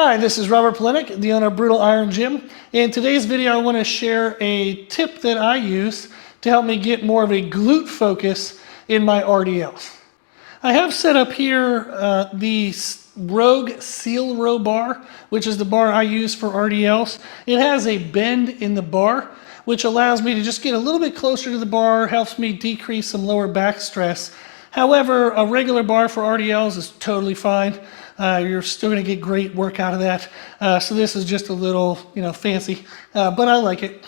Hi, this is Robert Polenic, the owner of Brutal Iron Gym. In today's video, I want to share a tip that I use to help me get more of a glute focus in my RDLs. I have set up here the Rogue Seal Row bar, which is the bar I use for RDLs. It has a bend in the bar, which allows me to just get a little bit closer to the bar, helps me decrease some lower back stress. However, a regular bar for RDLs is totally fine. You're still going to get great work out of that. So this is just a little, fancy, but I like it.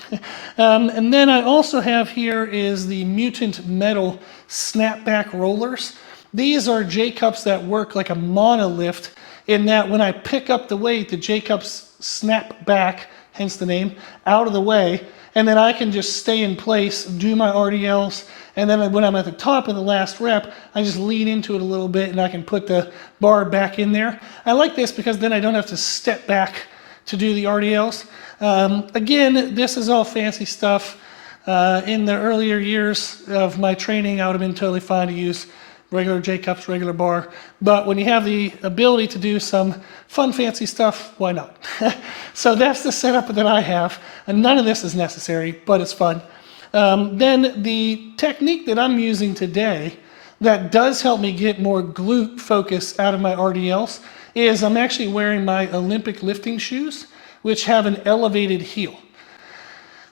And then I also have here is the Mutant Metal Snapback Rollers. These are J-cups that work like a monolift in that when I pick up the weight, the J-cups snap back, hence the name, out of the way, and then I can just stay in place, do my RDLs, and then when I'm at the top of the last rep, I just lean into it a little bit and I can put the bar back in there. I like this because then I don't have to step back to do the RDLs. Again, this is all fancy stuff. In the earlier years of my training, I would have been totally fine to use regular J-cups, regular bar. But when you have the ability to do some fun, fancy stuff, why not? So that's the setup that I have. And none of this is necessary, but it's fun. Then the technique that I'm using today that does help me get more glute focus out of my RDLs is I'm actually wearing my Olympic lifting shoes, which have an elevated heel.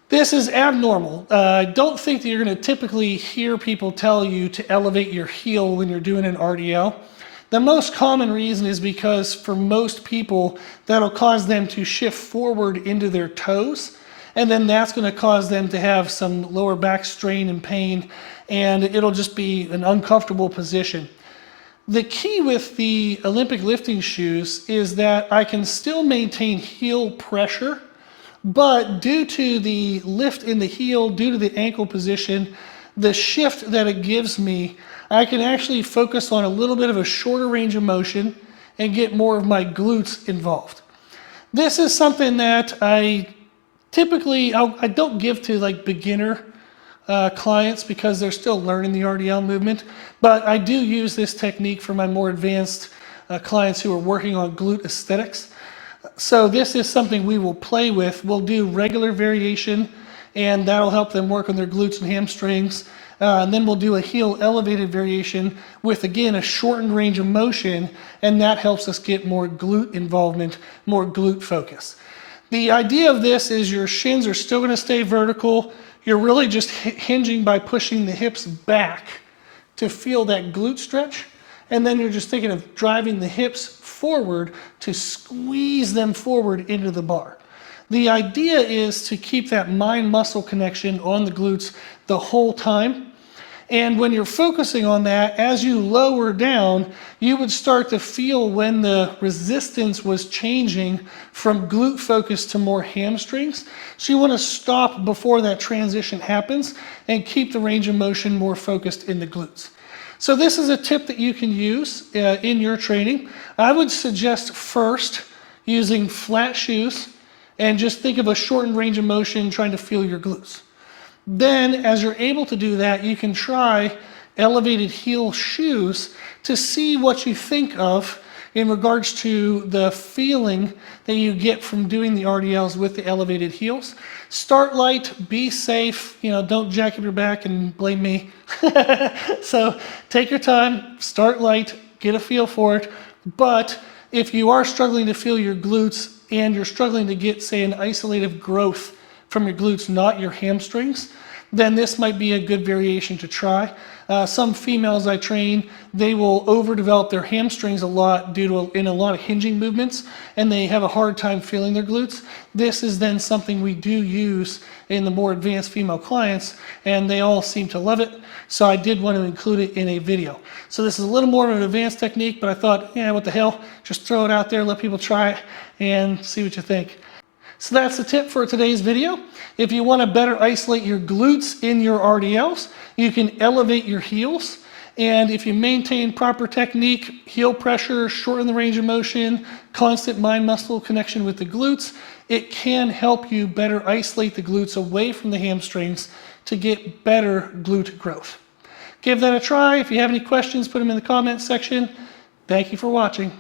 This is abnormal. I don't think that you're going to typically hear people tell you to elevate your heel when you're doing an RDL. The most common reason is because for most people, that'll cause them to shift forward into their toes, and then that's going to cause them to have some lower back strain and pain, and it'll just be an uncomfortable position. The key with the Olympic lifting shoes is that I can still maintain heel pressure, but due to the lift in the heel, due to the ankle position, the shift that it gives me, I can actually focus on a little bit of a shorter range of motion and get more of my glutes involved. This is something that I don't give to like beginner clients because they're still learning the RDL movement, but I do use this technique for my more advanced clients who are working on glute aesthetics. So this is something we will play with. We'll do regular variation, and that'll help them work on their glutes and hamstrings. And then we'll do a heel elevated variation with, again, a shortened range of motion, and that helps us get more glute involvement, more glute focus. The idea of this is your shins are still going to stay vertical. You're really just hinging by pushing the hips back to feel that glute stretch. And then you're just thinking of driving the hips forward to squeeze them forward into the bar. The idea is to keep that mind-muscle connection on the glutes the whole time. And when you're focusing on that, as you lower down, you would start to feel when the resistance was changing from glute focus to more hamstrings. So you want to stop before that transition happens and keep the range of motion more focused in the glutes. So this is a tip that you can use in your training. I would suggest first using flat shoes and just think of a shortened range of motion trying to feel your glutes. Then as you're able to do that, you can try elevated heel shoes to see what you think of in regards to the feeling that you get from doing the RDLs with the elevated heels. Start light, be safe, don't jack up your back and blame me. So take your time, start light, get a feel for it. But if you are struggling to feel your glutes and you're struggling to get, say, an isolative growth from your glutes, not your hamstrings, then this might be a good variation to try. Some females I train, they will overdevelop their hamstrings a lot due to in a lot of hinging movements, and they have a hard time feeling their glutes. This is then something we do use in the more advanced female clients, and they all seem to love it. So I did want to include it in a video. So this is a little more of an advanced technique, but I thought, what the hell, just throw it out there, let people try it, and see what you think. So that's the tip for today's video. If you want to better isolate your glutes in your RDLs, you can elevate your heels. And if you maintain proper technique, heel pressure, shorten the range of motion, constant mind-muscle connection with the glutes, it can help you better isolate the glutes away from the hamstrings to get better glute growth. Give that a try. If you have any questions, put them in the comments section. Thank you for watching.